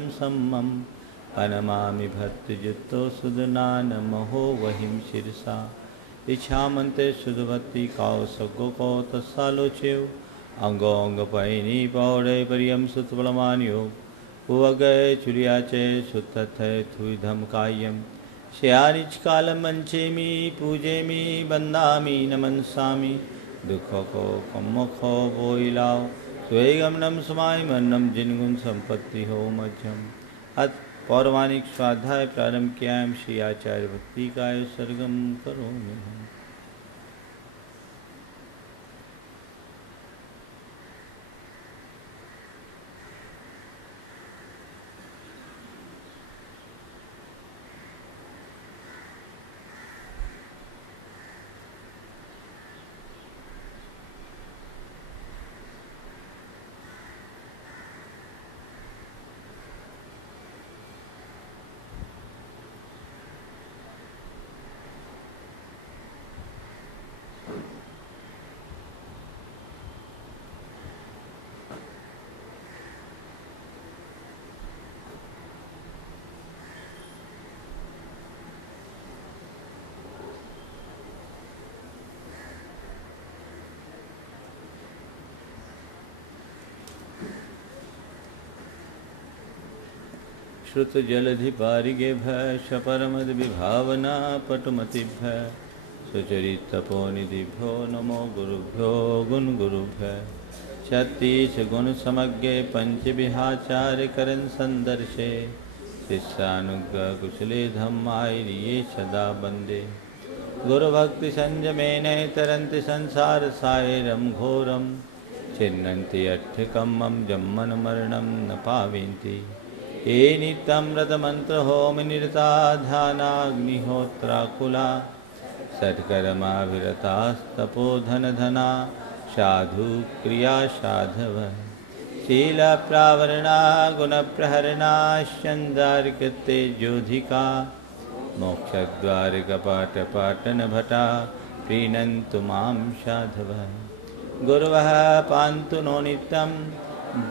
शरणं सम्मं प्रणमामि भक्तियुक्तो सुदनानमहो वहिं शिरसा इच्छामन्ते सुधभक्ति कौसगो कौतसालोच्यो अंगोंग पैनी पौड़े परियम सुतबलमान्यो उवगय चुरियाचे सुतथे थुइधम कायम श्यानिच कालम मंचेमी पूजेमी बंदामी नमनसामी दुखो को कम्मखो बोइलाओ स्वेगमनम समाय मन्नम जिनगुण संपत्ति हो मध्यम अत पौराणिक स्वाध्याय प्रारंभ किया श्री आचार्य भक्ति का सरगम करो हम। श्रुत जलधि पारिगे भय शपरमद विभावना पटुमतिभ्य सुचरित तपोनिधिभ्यो नमो गुरुभ्यो गुण गुरुभ्य छत्तीस गुण समज्ञे पंच विहाचार्य करन संदर्शे शिष्यानुग्रह कुशले धम्माये सदा बंदे गुरु भक्ति संयमेन तरन्ति संसार सायरम घोरम छिन्नन्ति अट्ठकमं जम्मन मरणं न पाविन्ति ये नित्यमृतमंत्र होम निरता ध्यानाग्निहोत्राकुला सत्कर्माभिरतास्तपोधन धना साधु क्रिया साधव शील प्रावरणा गुण प्रहरणा चंदार्कृते जोधिका मोक्षद्वार कपाट पाटन भटा प्रीणन्तु मां साधव गुरवः पान्तु नो नित्यं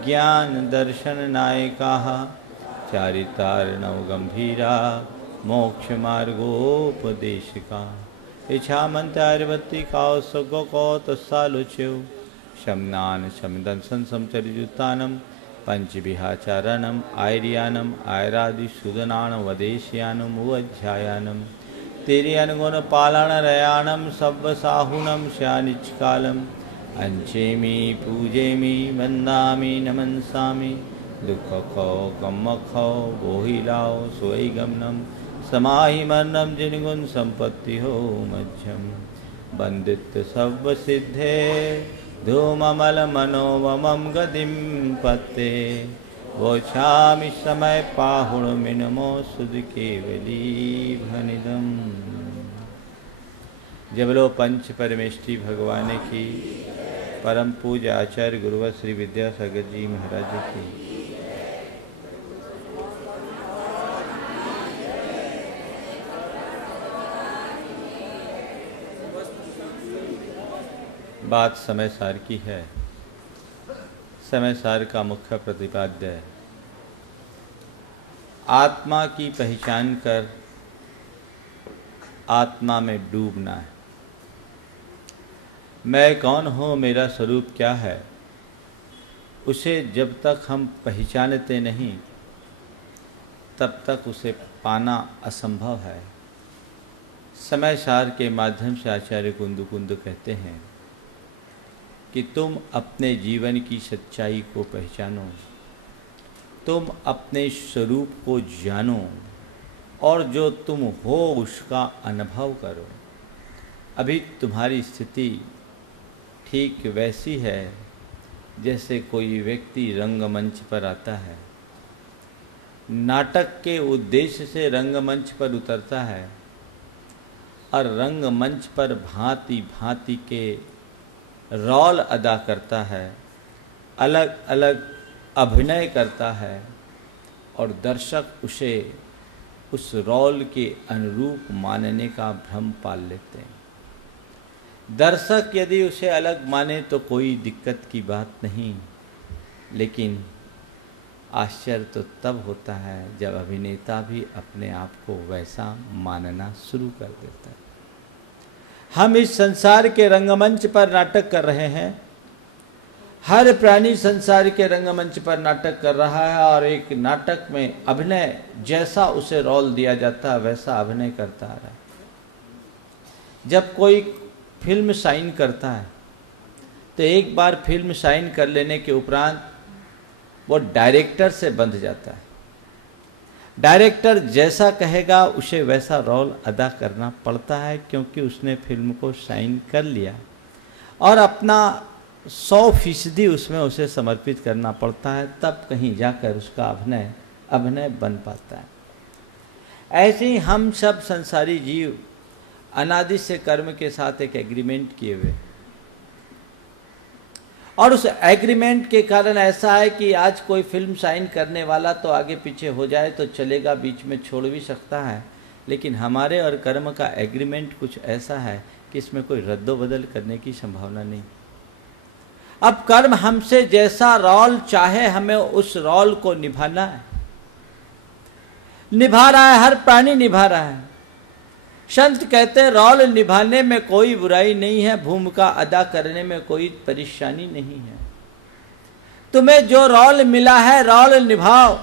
ज्ञान दर्शन नायकाः चारितार्णव गंभीरा मोक्ष मार्गोपदेशिका इच्छामन्तार्वत्ति कौसगो कौतसालोच्यो शमनान शमदंसन समचरिजुत्तानं पंचविहाचारणम आयर्यानम आयरादि सुदनान वदेश्यानम उवध्यायानम तेरे अनुगुण पालन रयानम सव्वसाहुनम श्यानिचकालम अंचेमी पूजेमी वंदामी नमनसामी दुख खो कम खो बोहिलाओ सोई गमनम समाहि मरणम जिनगुण संपत्ति हो मध्यम बंदित सव्व सिद्धे धूममल मनोवमं गतिम पत्ते वोछामि समय पाहुण मिनमो सुध केवली भनिदम। जबलो पंच परमेष्टि भगवान की परम पूज्य आचार्य गुरुवर श्री विद्यासागर जी महाराज की बात समय सार की है। समय सार का मुख्य प्रतिपाद्य है आत्मा की पहचान कर आत्मा में डूबना है। मैं कौन हूँ, मेरा स्वरूप क्या है, उसे जब तक हम पहचानते नहीं तब तक उसे पाना असंभव है। समय सार के माध्यम से आचार्य कुंदु कुंदु कहते हैं कि तुम अपने जीवन की सच्चाई को पहचानो, तुम अपने स्वरूप को जानो और जो तुम हो उसका अनुभव करो। अभी तुम्हारी स्थिति ठीक वैसी है जैसे कोई व्यक्ति रंगमंच पर आता है, नाटक के उद्देश्य से रंगमंच पर उतरता है और रंगमंच पर भांति भांति के रोल अदा करता है, अलग अलग अभिनय करता है और दर्शक उसे उस रोल के अनुरूप मानने का भ्रम पाल लेते हैं। दर्शक यदि उसे अलग माने तो कोई दिक्कत की बात नहीं, लेकिन आश्चर्य तो तब होता है जब अभिनेता भी अपने आप को वैसा मानना शुरू कर देता है। हम इस संसार के रंगमंच पर नाटक कर रहे हैं, हर प्राणी संसार के रंगमंच पर नाटक कर रहा है और एक नाटक में अभिनय जैसा उसे रोल दिया जाता है वैसा अभिनय करता आ रहा है। जब कोई फिल्म साइन करता है तो एक बार फिल्म साइन कर लेने के उपरांत वो डायरेक्टर से बंध जाता है। डायरेक्टर जैसा कहेगा उसे वैसा रोल अदा करना पड़ता है, क्योंकि उसने फिल्म को साइन कर लिया और अपना 100% उसमें उसे समर्पित करना पड़ता है, तब कहीं जाकर उसका अभिनय बन पाता है। ऐसे ही हम सब संसारी जीव अनादि से कर्म के साथ एक एग्रीमेंट किए हुए, और उस एग्रीमेंट के कारण ऐसा है कि आज कोई फिल्म साइन करने वाला तो आगे पीछे हो जाए तो चलेगा, बीच में छोड़ भी सकता है, लेकिन हमारे और कर्म का एग्रीमेंट कुछ ऐसा है कि इसमें कोई रद्दोबदल करने की संभावना नहीं। अब कर्म हमसे जैसा रोल चाहे हमें उस रोल को निभाना है, निभा रहा है, हर प्राणी निभा रहा है। संत कहते हैं रोल निभाने में कोई बुराई नहीं है, भूमिका अदा करने में कोई परेशानी नहीं है। तुम्हें जो रोल मिला है रोल निभाओ,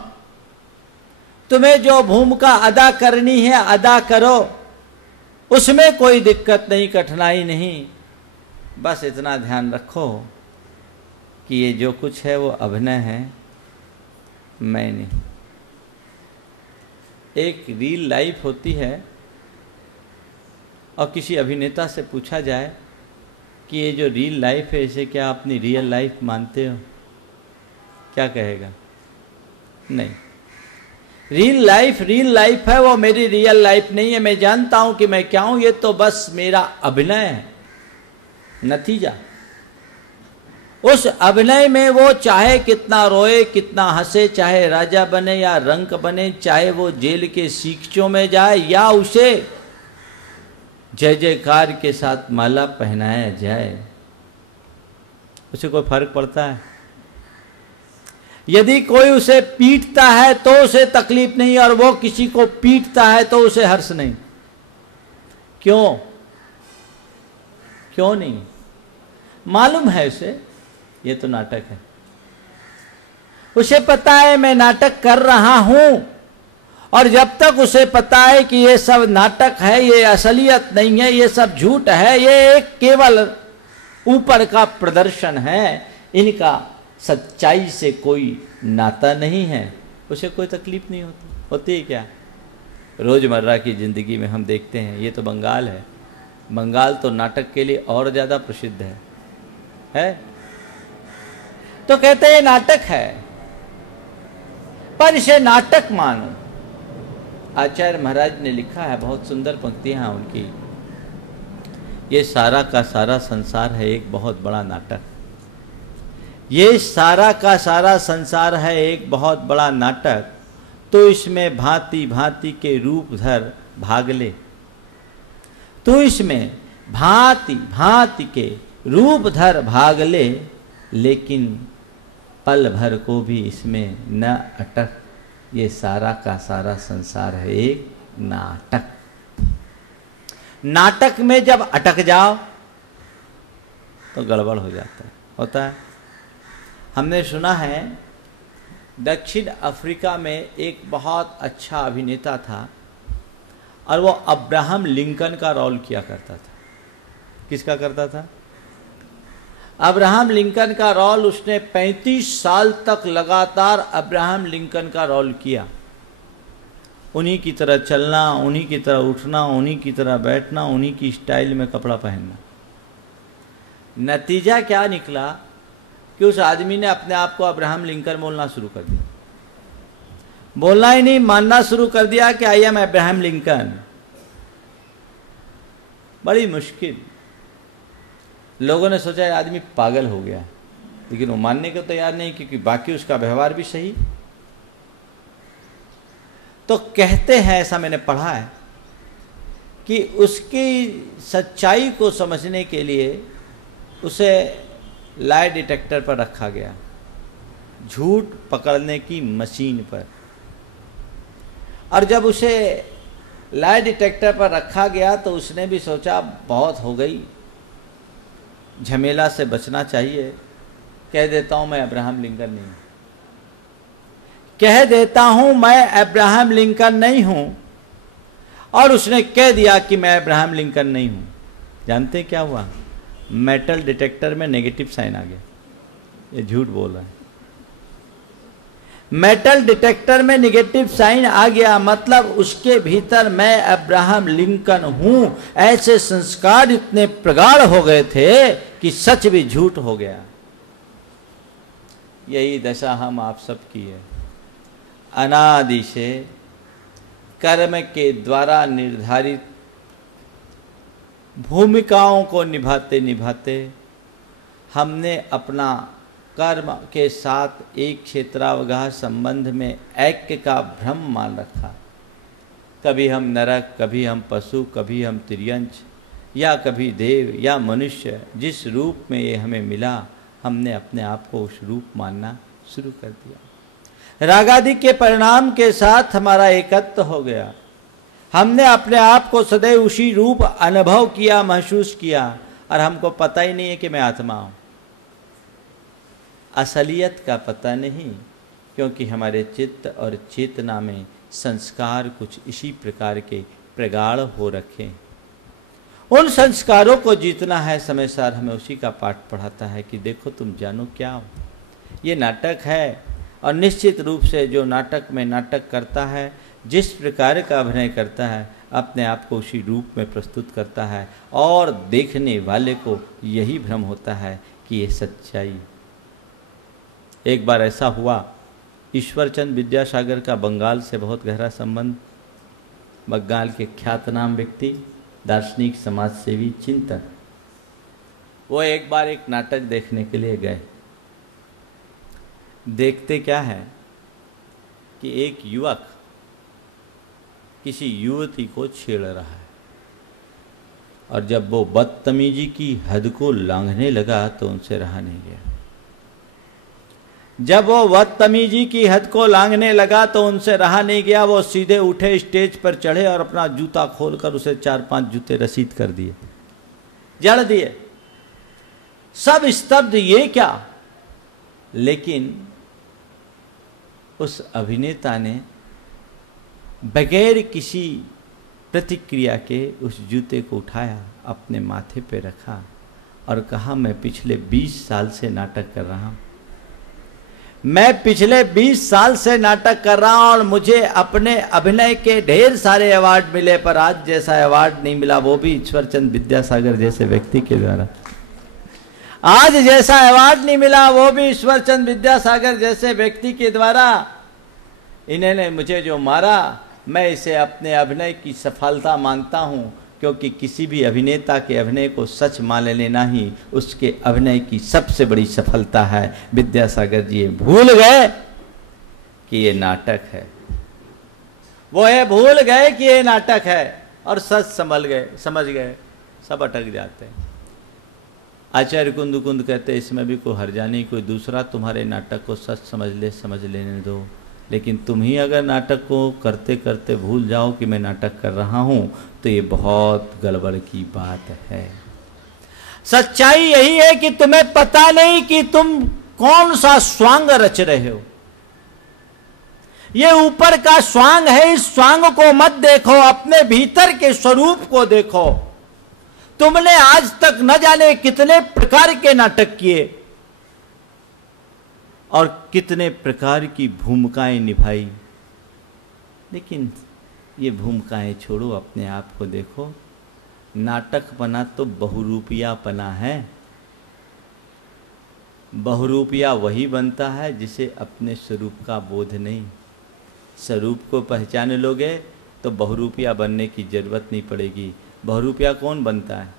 तुम्हें जो भूमिका अदा करनी है अदा करो, उसमें कोई दिक्कत नहीं, कठिनाई नहीं। बस इतना ध्यान रखो कि ये जो कुछ है वो अभिनय है, मैं नहीं। एक रियल लाइफ होती है और किसी अभिनेता से पूछा जाए कि ये जो रियल लाइफ है इसे क्या अपनी रियल लाइफ मानते हो, क्या कहेगा? नहीं, रियल लाइफ है, वो मेरी रियल लाइफ नहीं है। मैं जानता हूं कि मैं क्या हूं, ये तो बस मेरा अभिनय है। नतीजा उस अभिनय में वो चाहे कितना रोए, कितना हंसे, चाहे राजा बने या रंक बने, चाहे वो जेल के सीखचों में जाए या उसे जय जयकार के साथ माला पहनाया जाए, उसे कोई फर्क पड़ता है? यदि कोई उसे पीटता है तो उसे तकलीफ नहीं, और वो किसी को पीटता है तो उसे हर्ष नहीं। क्यों नहीं? मालूम है उसे ये तो नाटक है। उसे पता है मैं नाटक कर रहा हूं, और जब तक उसे पता है कि ये सब नाटक है, ये असलियत नहीं है, ये सब झूठ है, ये एक केवल ऊपर का प्रदर्शन है, इनका सच्चाई से कोई नाता नहीं है, उसे कोई तकलीफ नहीं होती है। क्या रोजमर्रा की जिंदगी में हम देखते हैं, ये तो बंगाल है, बंगाल तो नाटक के लिए और ज्यादा प्रसिद्ध है? तो कहते हैं नाटक है, पर इसे नाटक मानो। आचार्य महाराज ने लिखा है, बहुत सुंदर पंक्तियां हैं उनकी, ये सारा का सारा संसार है एक बहुत बड़ा नाटक। ये सारा का सारा संसार है एक बहुत बड़ा नाटक, तो इसमें भांति भांति के रूप धर भाग ले। तो इसमें भांति भांति के रूप धर भाग ले, लेकिन पल भर को भी इसमें न अटक। ये सारा का सारा संसार है एक नाटक। नाटक में जब अटक जाओ तो गड़बड़ हो जाता होता है। हमने सुना है दक्षिण अफ्रीका में एक बहुत अच्छा अभिनेता था, और वो अब्राहम लिंकन का रोल किया करता था। किसका करता था? अब्राहम लिंकन का रोल उसने 35 साल तक लगातार अब्राहम लिंकन का रोल किया। उन्हीं की तरह चलना, उन्हीं की तरह उठना, उन्हीं की तरह बैठना, उन्हीं की स्टाइल में कपड़ा पहनना। नतीजा क्या निकला कि उस आदमी ने अपने आप को अब्राहम लिंकन बोलना शुरू कर दिया। बोलना ही नहीं, मानना शुरू कर दिया कि आई एम अब्राहम लिंकन। बड़ी मुश्किल। लोगों ने सोचा आदमी पागल हो गया, लेकिन वो मानने को तैयार नहीं, क्योंकि बाकी उसका व्यवहार भी सही। तो कहते हैं, ऐसा मैंने पढ़ा है, कि उसकी सच्चाई को समझने के लिए उसे लाई डिटेक्टर पर रखा गया। झूठ पकड़ने की मशीन पर। और जब उसे लाई डिटेक्टर पर रखा गया तो उसने भी सोचा बहुत हो गई, झमेला से बचना चाहिए, कह देता हूं मैं अब्राहम लिंकन नहीं हूं, कह देता हूं मैं अब्राहम लिंकन नहीं हूं। और उसने कह दिया कि मैं अब्राहम लिंकन नहीं हूं। जानते क्या हुआ? मेटल डिटेक्टर में नेगेटिव साइन आ गया। ये झूठ बोल रहा है। मेटल डिटेक्टर में नेगेटिव साइन आ गया, मतलब उसके भीतर मैं अब्राहम लिंकन हूं ऐसे संस्कार इतने प्रगाढ़ हो गए थे कि सच भी झूठ हो गया। यही दशा हम आप सब की है। अनादि से कर्म के द्वारा निर्धारित भूमिकाओं को निभाते निभाते हमने अपना कर्म के साथ एक क्षेत्रावगाह संबंध में ऐक्य का भ्रम मान रखा। कभी हम नरक, कभी हम पशु, कभी हम तिर्यंच, या कभी देव या मनुष्य। जिस रूप में ये हमें मिला, हमने अपने आप को उस रूप मानना शुरू कर दिया। रागादि के परिणाम के साथ हमारा एकत्व हो गया। हमने अपने आप को सदैव उसी रूप अनुभव किया, महसूस किया, और हमको पता ही नहीं है कि मैं आत्मा हूं। असलियत का पता नहीं, क्योंकि हमारे चित्त और चेतना में संस्कार कुछ इसी प्रकार के प्रगाढ़ हो रखे। उन संस्कारों को जीतना है। समय सार हमें उसी का पाठ पढ़ाता है कि देखो तुम जानो क्या हो, ये नाटक है। और निश्चित रूप से जो नाटक में नाटक करता है, जिस प्रकार का अभिनय करता है, अपने आप को उसी रूप में प्रस्तुत करता है, और देखने वाले को यही भ्रम होता है कि ये सच्चाई। एक बार ऐसा हुआ, ईश्वरचंद विद्यासागर का बंगाल से बहुत गहरा संबंध। बंगाल के ख्यातनाम व्यक्ति, दार्शनिक, समाजसेवी, चिंतक। वो एक बार एक नाटक देखने के लिए गए। देखते क्या है कि एक युवक किसी युवती को छेड़ रहा है, और जब वो बदतमीजी की हद को लांघने लगा तो उनसे रहा नहीं गया। जब वो बदतमीजी की हद को लांघने लगा तो उनसे रहा नहीं गया। वो सीधे उठे, स्टेज पर चढ़े और अपना जूता खोलकर उसे 4-5 जूते रसीद कर दिए, जड़ दिए। सब स्तब्ध, ये क्या? लेकिन उस अभिनेता ने बगैर किसी प्रतिक्रिया के उस जूते को उठाया, अपने माथे पे रखा और कहा, मैं पिछले 20 साल से नाटक कर रहा हूँ। मैं पिछले 20 साल से नाटक कर रहा हूँ और मुझे अपने अभिनय के ढेर सारे अवार्ड मिले, पर आज जैसा अवार्ड नहीं मिला, वो भी ईश्वरचंद विद्यासागर जैसे व्यक्ति के द्वारा। आज जैसा अवार्ड नहीं मिला, वो भी ईश्वरचंद विद्यासागर जैसे व्यक्ति के द्वारा। इन्होंने मुझे जो मारा, मैं इसे अपने अभिनय की सफलता मानता हूं, क्योंकि किसी भी अभिनेता के अभिनय को सच मान लेना ही उसके अभिनय की सबसे बड़ी सफलता है। विद्यासागर जी ये भूल गए कि ये नाटक है। वो ये भूल गए कि ये नाटक है, और सच समझ गए, सब अटक जाते हैं। आचार्य कुंद कहते हैं, इसमें भी कोई हर्जा नहीं, कोई दूसरा तुम्हारे नाटक को सच समझ लेने दो, लेकिन तुम ही अगर नाटक को करते करते भूल जाओ कि मैं नाटक कर रहा हूं, तो ये बहुत गड़बड़ की बात है। सच्चाई यही है कि तुम्हें पता नहीं कि तुम कौन सा स्वांग रच रहे हो। ये ऊपर का स्वांग है, इस स्वांग को मत देखो, अपने भीतर के स्वरूप को देखो। तुमने आज तक न जाने कितने प्रकार के नाटक किए और कितने प्रकार की भूमिकाएं निभाई, लेकिन ये भूमिकाएं छोड़ो, अपने आप को देखो। नाटक बना तो बहुरूपिया बना है। बहुरूपिया वही बनता है जिसे अपने स्वरूप का बोध नहीं। स्वरूप को पहचान लोगे तो बहुरूपिया बनने की जरूरत नहीं पड़ेगी। बहुरूपिया कौन बनता है?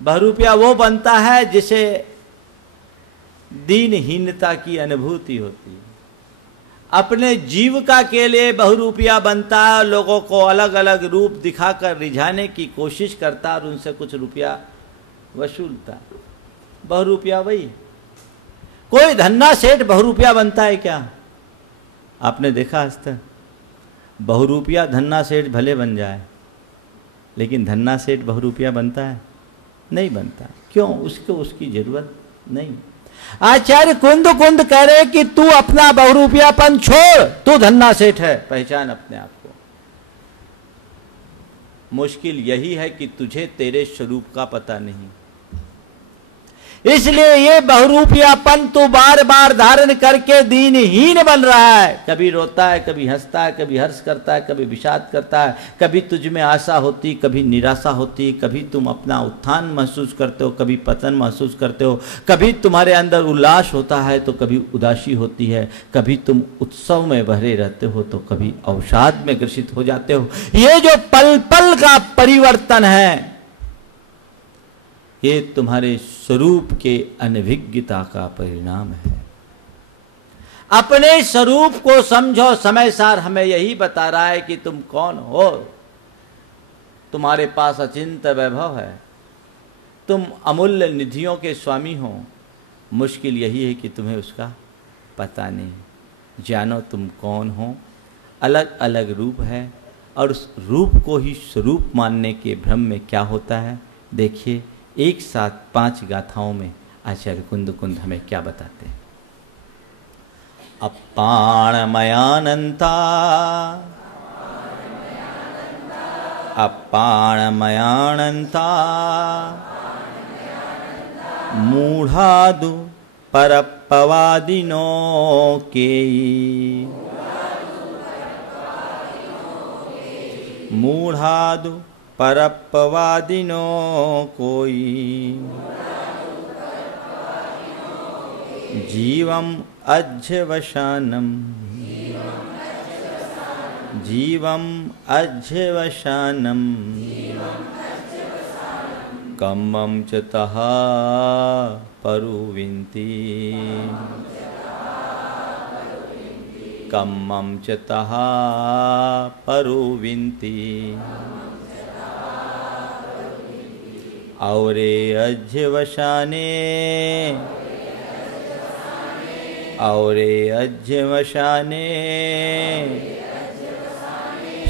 बहुरूपिया वो बनता है जिसे दीनहीनता की अनुभूति होती है। अपने जीविका के लिए बहुरूपिया बनता है, लोगों को अलग अलग रूप दिखाकर रिझाने की कोशिश करता और उनसे कुछ रुपया वसूलता। बहुरूपिया वही। कोई धन्ना सेठ बहुरूपिया बनता है क्या? आपने देखा आज तक? बहुरूपिया धन्ना सेठ भले बन जाए, लेकिन धन्ना सेठ बहुरूपिया बनता है? नहीं बनता। क्यों? उसको उसकी जरूरत नहीं। आचार्य कुंद कुंद कह रहे कि तू अपना बहुरूपियापन छोड़, तू धन्ना सेठ है, पहचान अपने आप को। मुश्किल यही है कि तुझे तेरे स्वरूप का पता नहीं, इसलिए ये बहुरूपियापन तू बार बार धारण करके दीनहीन बन रहा है। कभी रोता है, कभी हंसता है, कभी हर्ष करता है, कभी विषाद करता है, कभी तुझ में आशा होती, कभी निराशा होती, कभी तुम अपना उत्थान महसूस करते हो, कभी पतन महसूस करते हो, कभी तुम्हारे अंदर उल्लास होता है तो कभी उदासी होती है, कभी तुम उत्सव में भरे रहते हो तो कभी अवसाद में ग्रसित हो जाते हो। ये जो पल पल का परिवर्तन है, ये तुम्हारे स्वरूप के अनभिज्ञता का परिणाम है। अपने स्वरूप को समझो। समय सार हमें यही बता रहा है कि तुम कौन हो। तुम्हारे पास अचिंत वैभव है, तुम अमूल्य निधियों के स्वामी हो। मुश्किल यही है कि तुम्हें उसका पता नहीं। जानो तुम कौन हो। अलग अलग रूप है और उस रूप को ही स्वरूप मानने के भ्रम में क्या होता है, देखिए एक साथ 5 गाथाओं में आचार्य कुंद कुंद हमें क्या बताते हैं। अपाणमयानंता अपाणमयानंता मूढ़ादु परपवादिनो केयी मूढ़ादु परपवादिनो कोई जीवम अध्यवसानम जीवम अध्यवसानम कम्मं च तः परुविन्ति कम्मं च तः परुविन्ति औरे अध्यवसाने औरे अध्यवसाने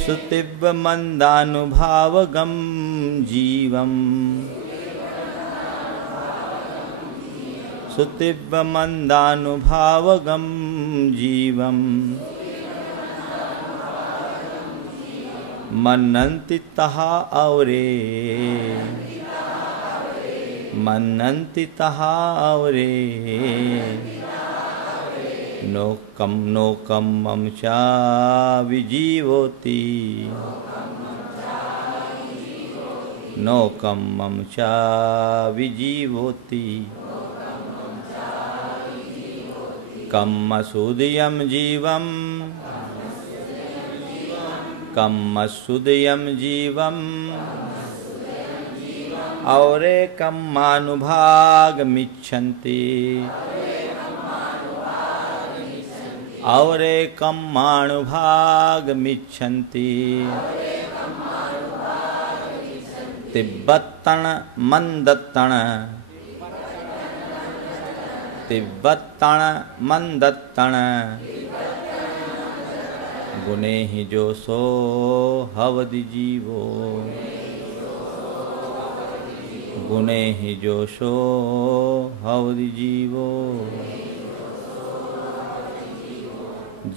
सुतीव्र मंदानुभावगम जीवम सुतीव्र मंदानुभावगम जीवम मन्नन्ति तः औरे मन्नन्ति तः औरे नोकम मम चा विजीवोति नोकम मम चा विजीवोति कम्मसुदयं जीवम कम्मसुदयं जीवम औरे कम्मानुभागमिच्छन्ति औरे कम्मानुभागमिच्छन्ति तिब्बत्तण मंदत्तण तिब्बत्तण मंदत्तण गुणे ही जोसो हवदि जीवो गुणे ही जोशो हवदि जीवो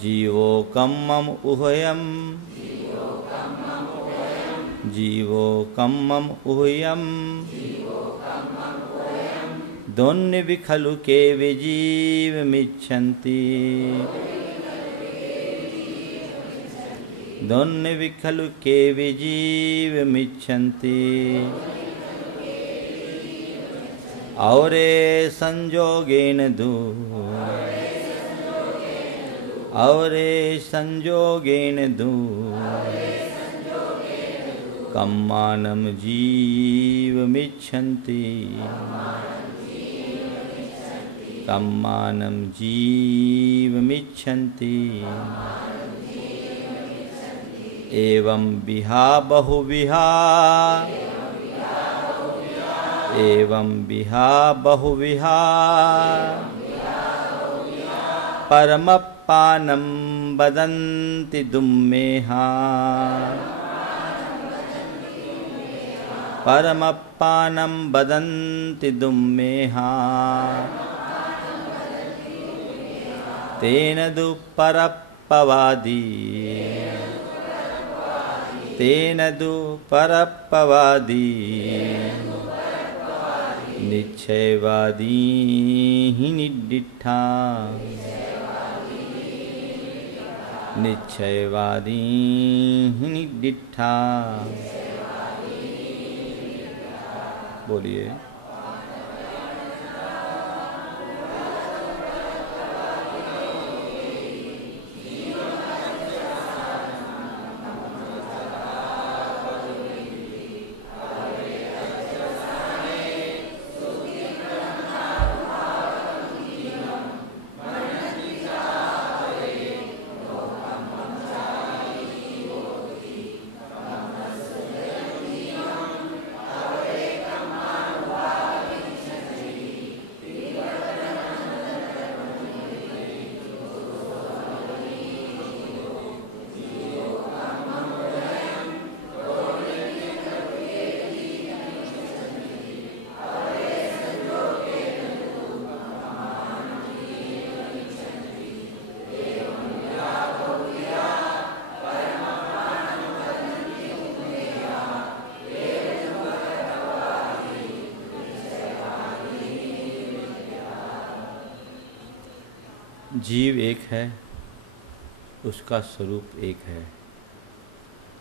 जीवो कम्मम उभयम जीवो कम्मम उभयम दोन्य विखलु के विजीव मिच्छन्ति दोन्य विखलु के विजीव मिच्छन्ति औरे संजोगेन दू औरे संजोगेन दू कम्मानं जीवमिच्छन्ति कम्मानं जीवमिच्छन्ति एवं विहा बहुविहा एवं विहा बहुविहा परमपानं वदन्ति दुम्मेहा परमपानं वदन्ति दुम्मेहा तेन दुपरप्पवादी तेन दुपरप्पवादी निश्चयवादी ही निडिठा निश्चयवादी ही निडिठा। बोलिए। जीव एक है, उसका स्वरूप एक है,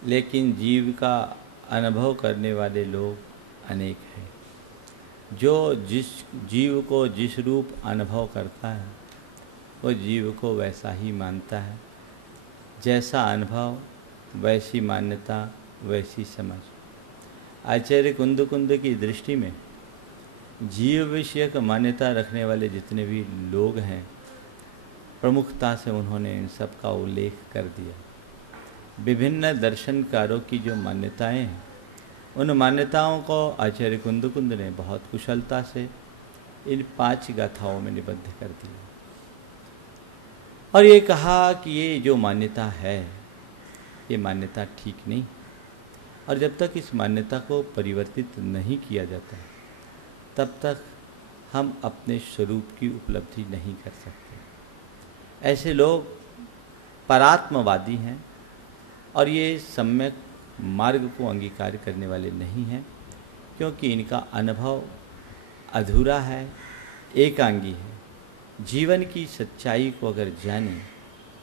लेकिन जीव का अनुभव करने वाले लोग अनेक हैं। जो जिस जीव को जिस रूप अनुभव करता है वो जीव को वैसा ही मानता है। जैसा अनुभव वैसी मान्यता वैसी समझ। आचार्य कुंद की दृष्टि में जीव विषयक मान्यता रखने वाले जितने भी लोग हैं, प्रमुखता से उन्होंने इन सब का उल्लेख कर दिया। विभिन्न दर्शनकारों की जो मान्यताएं हैं, उन मान्यताओं को आचार्य कुंद ने बहुत कुशलता से इन 5 गाथाओं में निबद्ध कर दिया और ये कहा कि ये जो मान्यता है ये मान्यता ठीक नहीं, और जब तक इस मान्यता को परिवर्तित नहीं किया जाता तब तक हम अपने स्वरूप की उपलब्धि नहीं कर सकते। ऐसे लोग परात्मवादी हैं और ये सम्यक मार्ग को अंगीकार करने वाले नहीं हैं, क्योंकि इनका अनुभव अधूरा है, एकांगी है। जीवन की सच्चाई को अगर जाने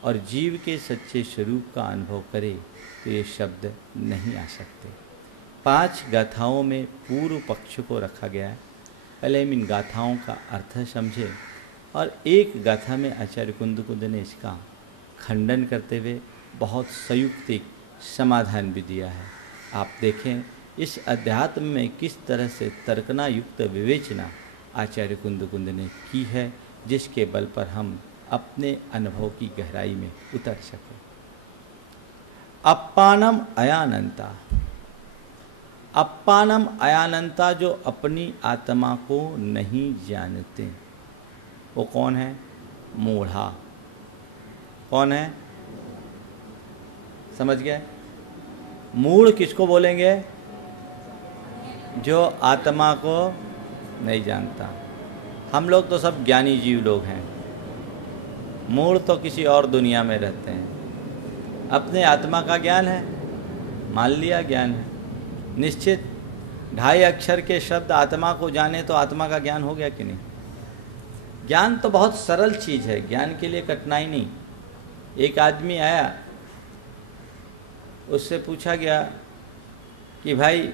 और जीव के सच्चे स्वरूप का अनुभव करे तो ये शब्द नहीं आ सकते। 5 गाथाओं में पूर्व पक्ष को रखा गया है। पहले हम इन गाथाओं का अर्थ समझें और एक गाथा में आचार्य कुंद ने इसका खंडन करते हुए बहुत संयुक्तिक समाधान भी दिया है। आप देखें इस अध्यात्म में किस तरह से तर्कना युक्त विवेचना आचार्य कुंद ने की है, जिसके बल पर हम अपने अनुभव की गहराई में उतर सकें। अप्पानम अयानंता। अप्पानम अयानंता जो अपनी आत्मा को नहीं जानते वो कौन है? मूढ़ा। कौन है? समझ गए? मूढ़ किसको बोलेंगे? जो आत्मा को नहीं जानता। हम लोग तो सब ज्ञानी जीव लोग हैं, मूढ़ तो किसी और दुनिया में रहते हैं। अपने आत्मा का ज्ञान है, मान लिया ज्ञान है निश्चित। 2.5 अक्षर के शब्द आत्मा को जाने तो आत्मा का ज्ञान हो गया कि नहीं? ज्ञान तो बहुत सरल चीज़ है, ज्ञान के लिए कठिनाई नहीं। एक आदमी आया, उससे पूछा गया कि भाई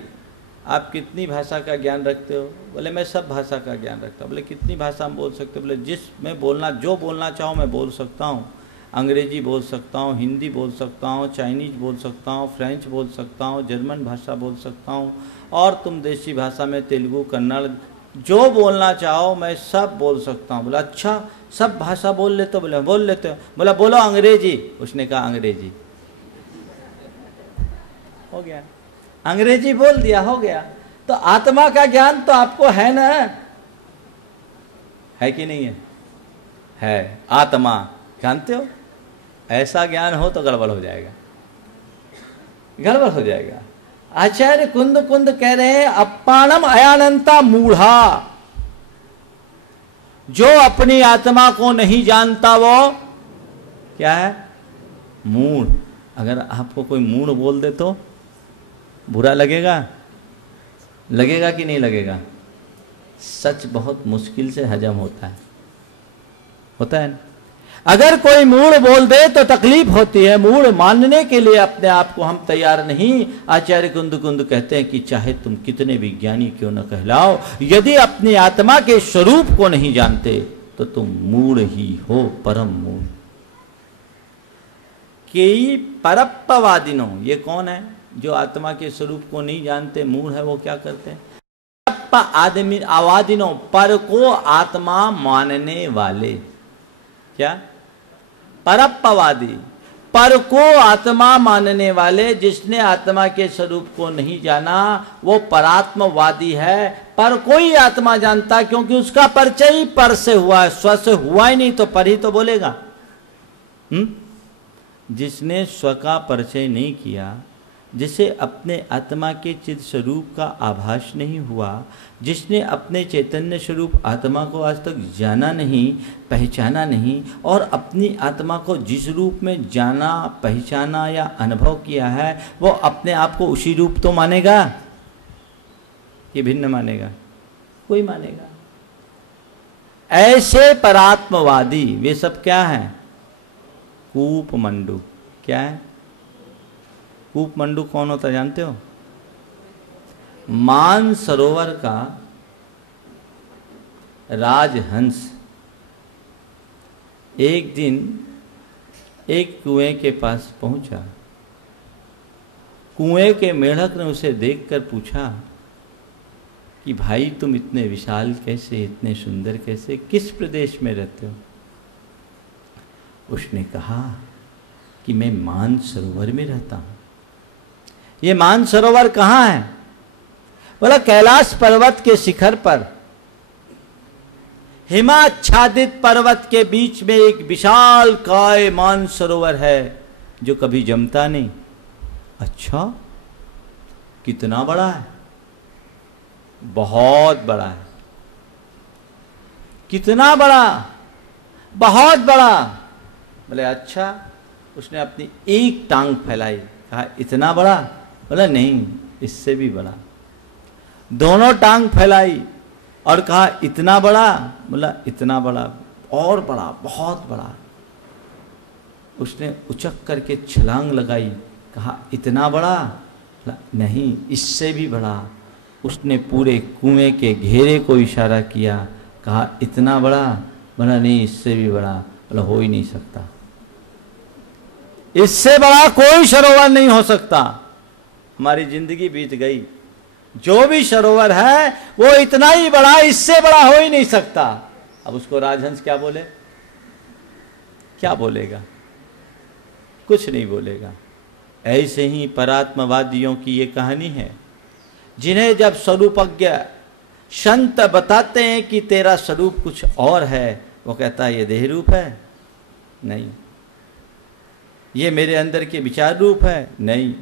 आप कितनी भाषा का ज्ञान रखते हो? बोले मैं सब भाषा का ज्ञान रखता हूँ। बोले कितनी भाषा में बोल सकते हो? बोले जिस मैं बोलना जो बोलना चाहूँ मैं बोल सकता हूँ। अंग्रेजी बोल सकता हूँ, हिंदी बोल सकता हूँ, चाइनीज बोल सकता हूँ, फ्रेंच बोल सकता हूँ, जर्मन भाषा बोल सकता हूँ, और तुम देसी भाषा में तेलुगु कन्नड़ जो बोलना चाहो मैं सब बोल सकता हूँ। बोला अच्छा सब भाषा बोल लेते हो? बोले बोल लेते हो। बोला बोलो अंग्रेजी। उसने कहा अंग्रेजी। हो गया, अंग्रेजी बोल दिया, हो गया। तो आत्मा का ज्ञान तो आपको है ना, है कि नहीं है? है। आत्मा जानते हो, ऐसा ज्ञान हो तो गड़बड़ हो जाएगा, गड़बड़ हो जाएगा। आचार्य कुंद कुंद कह रहे हैं अपानम अयानंता मूढ़ा, जो अपनी आत्मा को नहीं जानता वो क्या है? मूढ़। अगर आपको कोई मूढ़ बोल दे तो बुरा लगेगा? लगेगा कि नहीं लगेगा? सच बहुत मुश्किल से हजम होता है ना? अगर कोई मूढ़ बोल दे तो तकलीफ होती है। मूढ़ मानने के लिए अपने आप को हम तैयार नहीं। आचार्य कुंद कुंद कहते हैं कि चाहे तुम कितने विज्ञानी क्यों न कहलाओ, यदि अपनी आत्मा के स्वरूप को नहीं जानते तो तुम मूढ़ ही हो, परम मूढ़। के परप्पवादिनो, ये कौन है जो आत्मा के स्वरूप को नहीं जानते, मूढ़ है? वो क्या करते हैं? आदमी आवादिनो, पर को आत्मा मानने वाले। क्या? परप्पवादी, पर को आत्मा मानने वाले। जिसने आत्मा के स्वरूप को नहीं जाना वो परात्मवादी है। पर कोई आत्मा जानता, क्योंकि उसका परिचय ही पर से हुआ है, स्व से हुआ ही नहीं, तो पर ही तो बोलेगा। जिसने स्व का परिचय नहीं किया, जिसे अपने आत्मा के चिद स्वरूप का आभास नहीं हुआ, जिसने अपने चैतन्य स्वरूप आत्मा को आज तक जाना नहीं, पहचाना नहीं, और अपनी आत्मा को जिस रूप में जाना, पहचाना या अनुभव किया है, वो अपने आप को उसी रूप तो मानेगा कि भिन्न मानेगा? कोई मानेगा। ऐसे परात्मवादी वे सब क्या हैं? कूपमंडू। क्या है कूपमंडू? कौन होता जानते हो? मानसरोवर का राजहंस एक दिन एक कुएं के पास पहुंचा। कुएं के मेढक ने उसे देखकर पूछा कि भाई तुम इतने विशाल कैसे, इतने सुंदर कैसे, किस प्रदेश में रहते हो? उसने कहा कि मैं मानसरोवर में रहता हूं। ये मानसरोवर कहाँ है? बोला कैलाश पर्वत के शिखर पर, हिमाच्छादित पर्वत के बीच में एक विशाल काय मानसरोवर है जो कभी जमता नहीं। अच्छा, कितना बड़ा है? बहुत बड़ा है। कितना बड़ा? बहुत बड़ा। बोले अच्छा। उसने अपनी एक टांग फैलाई, कहा इतना बड़ा? बोला नहीं, इससे भी बड़ा। दोनों टांग फैलाई और कहा इतना बड़ा? बोला इतना बड़ा, और बड़ा, बहुत बड़ा। उसने उचक करके छलांग लगाई, कहा इतना बड़ा? बोला नहीं, इससे भी बड़ा। उसने पूरे कुएं के घेरे को इशारा किया, कहा इतना बड़ा? बोला नहीं, इससे भी बड़ा। बोला हो ही नहीं सकता, इससे बड़ा कोई सरोवर नहीं हो सकता। हमारी जिंदगी बीत गई, जो भी सरोवर है वो इतना ही बड़ा, इससे बड़ा हो ही नहीं सकता। अब उसको राजहंस क्या बोले? क्या बोलेगा? कुछ नहीं बोलेगा। ऐसे ही परात्मवादियों की ये कहानी है, जिन्हें जब स्वरूपज्ञ संत बताते हैं कि तेरा स्वरूप कुछ और है, वो कहता है ये देह रूप है, नहीं। ये मेरे अंदर के विचार रूप है, नहीं।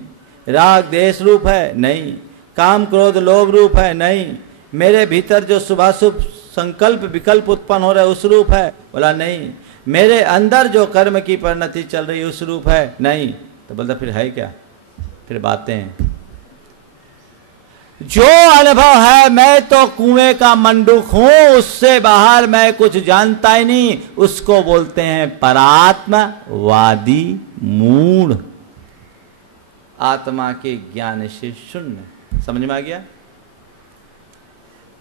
राग देश रूप है, नहीं। काम क्रोध लोभ रूप है, नहीं। मेरे भीतर जो शुभाशुभ संकल्प विकल्प उत्पन्न हो रहा है उस रूप है, बोला नहीं। मेरे अंदर जो कर्म की परिणति चल रही है उस रूप है, नहीं। तो बोलता फिर है क्या? फिर बातें हैं। जो अनुभव है मैं तो कुएं का मंडूक हूं, उससे बाहर मैं कुछ जानता ही नहीं, उसको बोलते हैं परात्मवादी मूढ़। आत्मा के ज्ञान से शून्य। समझ में आ गया?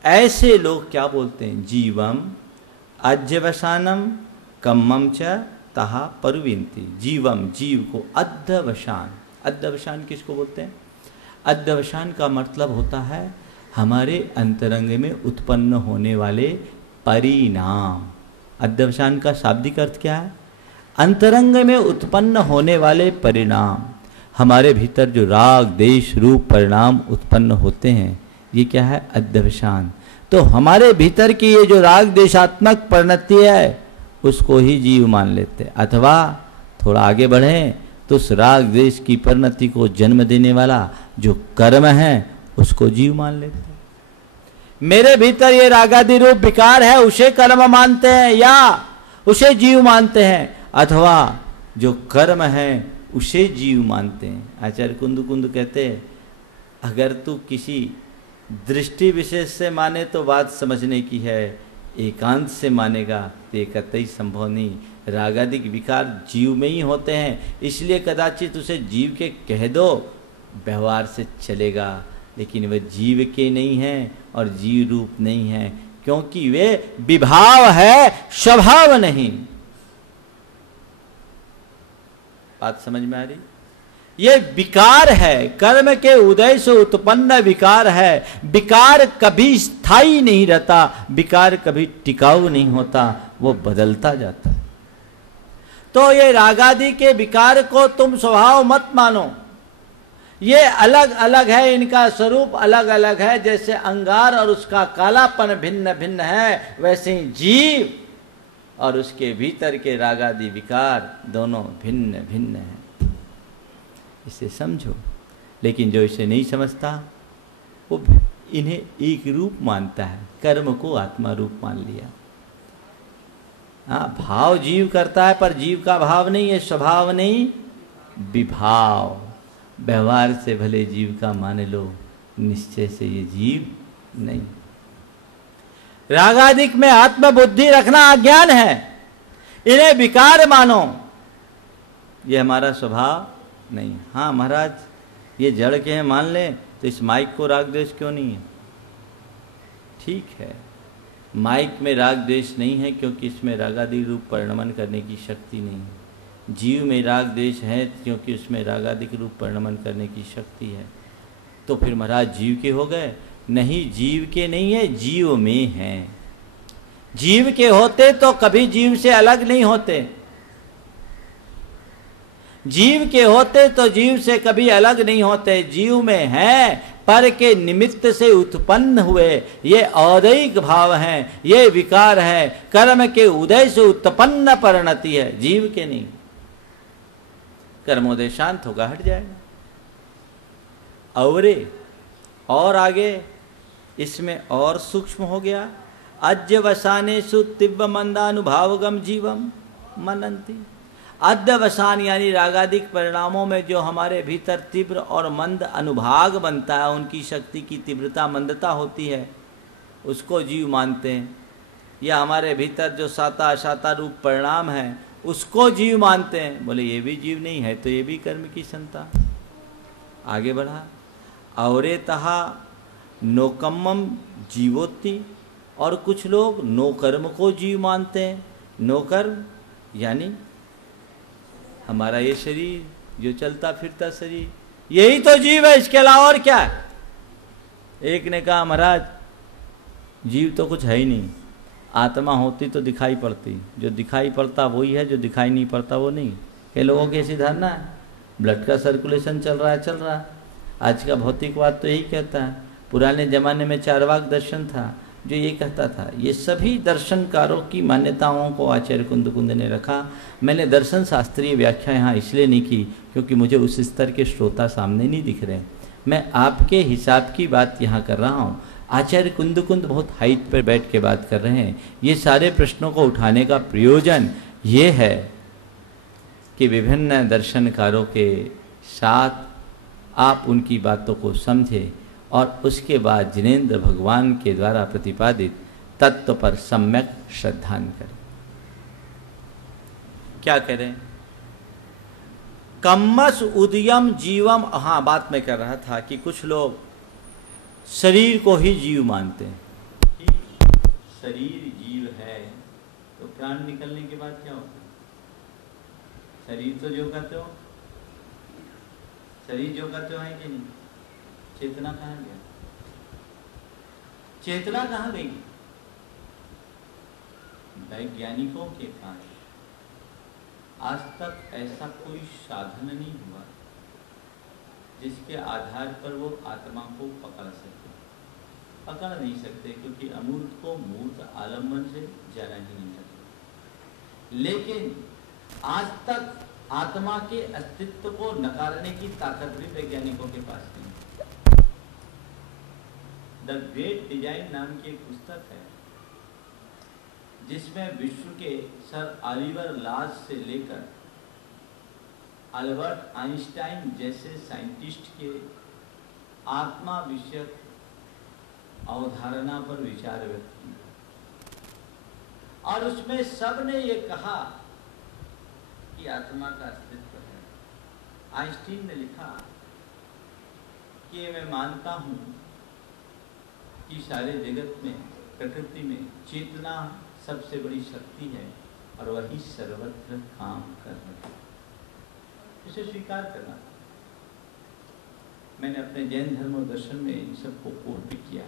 ऐसे लोग क्या बोलते हैं? जीवम अध्यवसानम कम्मम च तहा परविंती। जीवम, जीव को, अध्यवसान। अध्यवसान किसको बोलते हैं? अध्यवसान का मतलब होता है हमारे अंतरंग में उत्पन्न होने वाले परिणाम। अध्यवसान का शाब्दिक अर्थ क्या है? अंतरंग में उत्पन्न होने वाले परिणाम। हमारे भीतर जो राग देश रूप परिणाम उत्पन्न होते हैं, ये क्या है? अध्यवसान। तो हमारे भीतर की ये जो राग देशात्मक परिणति है, उसको ही जीव मान लेते। अथवा थोड़ा आगे बढ़ें तो उस राग द्वेष की परिणति को जन्म देने वाला जो कर्म है उसको जीव मान लेते हैं। मेरे भीतर ये रागादि रूप विकार है, उसे कर्म मानते हैं या उसे जीव मानते हैं, अथवा जो कर्म है उसे जीव मानते हैं। आचार्य कुंद कहते हैं अगर तू किसी दृष्टि विशेष से माने तो बात समझने की है, एकांत से मानेगा तो ये कतई संभव नहीं। रागादिक विकार जीव में ही होते हैं, इसलिए कदाचित उसे जीव के कह दो व्यवहार से चलेगा, लेकिन वे जीव के नहीं हैं और जीव रूप नहीं है, क्योंकि वे विभाव है, स्वभाव नहीं। बात समझ में आ रही? ये विकार है, कर्म के उदय से उत्पन्न विकार है। विकार कभी स्थायी नहीं रहता, विकार कभी टिकाऊ नहीं होता, वो बदलता जाता है। तो ये रागादि के विकार को तुम स्वभाव मत मानो, ये अलग अलग है, इनका स्वरूप अलग अलग है। जैसे अंगार और उसका कालापन भिन्न भिन्न है, वैसे ही जीव और उसके भीतर के रागादि विकार दोनों भिन्न भिन्न हैं। इसे समझो। लेकिन जो इसे नहीं समझता वो इन्हें एक रूप मानता है, कर्म को आत्मा रूप मान लिया। हाँ, भाव जीव करता है पर जीव का भाव नहीं है, स्वभाव नहीं विभाव। व्यवहार से भले जीव का मान लो, निश्चय से ये जीव नहीं। रागादिक में आत्मबुद्धि रखना अज्ञान है, इन्हें विकार मानो, ये हमारा स्वभाव नहीं। हाँ महाराज, ये जड़ के हैं मान लें तो इस माइक को राग द्वेष क्यों नहीं है? ठीक है, माइक में राग द्वेष नहीं है क्योंकि इसमें रागादि रूप परिणमन करने की शक्ति नहीं है। जीव में राग द्वेष है क्योंकि उसमें रागादिक रूप परिणमन करने की शक्ति है। तो फिर महाराज जीव के हो गए? नहीं, जीव के नहीं है, जीव में है। जीव के होते तो कभी जीव से अलग नहीं होते, जीव के होते तो जीव से कभी अलग नहीं होते। जीव में है, पर के निमित्त से उत्पन्न हुए, ये औदैहिक भाव हैं, ये विकार है, कर्म के उदय से उत्पन्न परिणति है, जीव के नहीं। कर्मोदय शांत होगा, हट जाएगा। और आगे इसमें और सूक्ष्म हो गया। अद्यवसानेषु तीव्र मंदानुभावगम जीवम मनंती। अद्यवसान यानी रागादिक परिणामों में जो हमारे भीतर तीव्र और मंद अनुभाग बनता है, उनकी शक्ति की तीव्रता मंदता होती है, उसको जीव मानते हैं। या हमारे भीतर जो साता असाता रूप परिणाम है उसको जीव मानते हैं। बोले ये भी जीव नहीं है तो ये भी कर्म की संतान। आगे बढ़ा, औरे तहा नोकम्मम जीवोत्ति। और कुछ लोग नो कर्म को जीव मानते हैं। नो कर्म यानी हमारा ये शरीर, जो चलता फिरता शरीर, यही तो जीव है, इसके अलावा और क्या है? एक ने कहा महाराज जीव तो कुछ है ही नहीं, आत्मा होती तो दिखाई पड़ती, जो दिखाई पड़ता वही है, जो दिखाई नहीं पड़ता वो नहीं। कई लोगों की ऐसी धारणा है, ब्लड का सर्कुलेशन चल रहा है। आज का भौतिकवाद तो यही कहता है। पुराने ज़माने में चारवाक दर्शन था जो ये कहता था। ये सभी दर्शनकारों की मान्यताओं को आचार्य कुंद ने रखा। मैंने दर्शन शास्त्रीय व्याख्या यहाँ इसलिए नहीं की क्योंकि मुझे उस स्तर के श्रोता सामने नहीं दिख रहे। मैं आपके हिसाब की बात यहाँ कर रहा हूँ। आचार्य कुंद बहुत हाइट पर बैठ के बात कर रहे हैं। ये सारे प्रश्नों को उठाने का प्रयोजन ये है कि विभिन्न दर्शनकारों के साथ आप उनकी बातों को समझें और उसके बाद जिनेंद्र भगवान के द्वारा प्रतिपादित तत्व पर सम्यक श्रद्धान करें। क्या करें? कम्मस उदयम जीवम। हाँ, बात मैं कर रहा था कि कुछ लोग शरीर को ही जीव मानते हैं। शरीर जीव है तो प्राण निकलने के बाद क्या होता है? शरीर तो जो कहते हो, शरीर जो कहते हो है कि नहीं? चेतना कहाँ गया? चेतना कहाँ गई? वैज्ञानिकों के पास आज तक ऐसा कोई साधन नहीं हुआ जिसके आधार पर वो आत्मा को पकड़ सके। पकड़ नहीं सकते क्योंकि अमूर्त को मूर्त आलम्बन से जाना ही नहीं सकता। लेकिन आज तक आत्मा के अस्तित्व को नकारने की ताकत भी वैज्ञानिकों के पास नहीं। द ग्रेट डिजाइन नाम की एक पुस्तक है जिसमें विश्व के सर ऑलिवर लाज से लेकर अल्बर्ट आइंस्टाइन जैसे साइंटिस्ट के आत्मा विषयक अवधारणा पर विचार व्यक्त किया, और उसमें सबने ये कहा कि आत्मा का अस्तित्व है। आइंस्टीन ने लिखा कि मैं मानता हूँ कि सारे जगत में, प्रकृति में चेतना सबसे बड़ी शक्ति है और वही सर्वत्र काम कर रही है। इसे स्वीकार करना। मैंने अपने जैन धर्म और दर्शन में इन सबको कोट भी किया।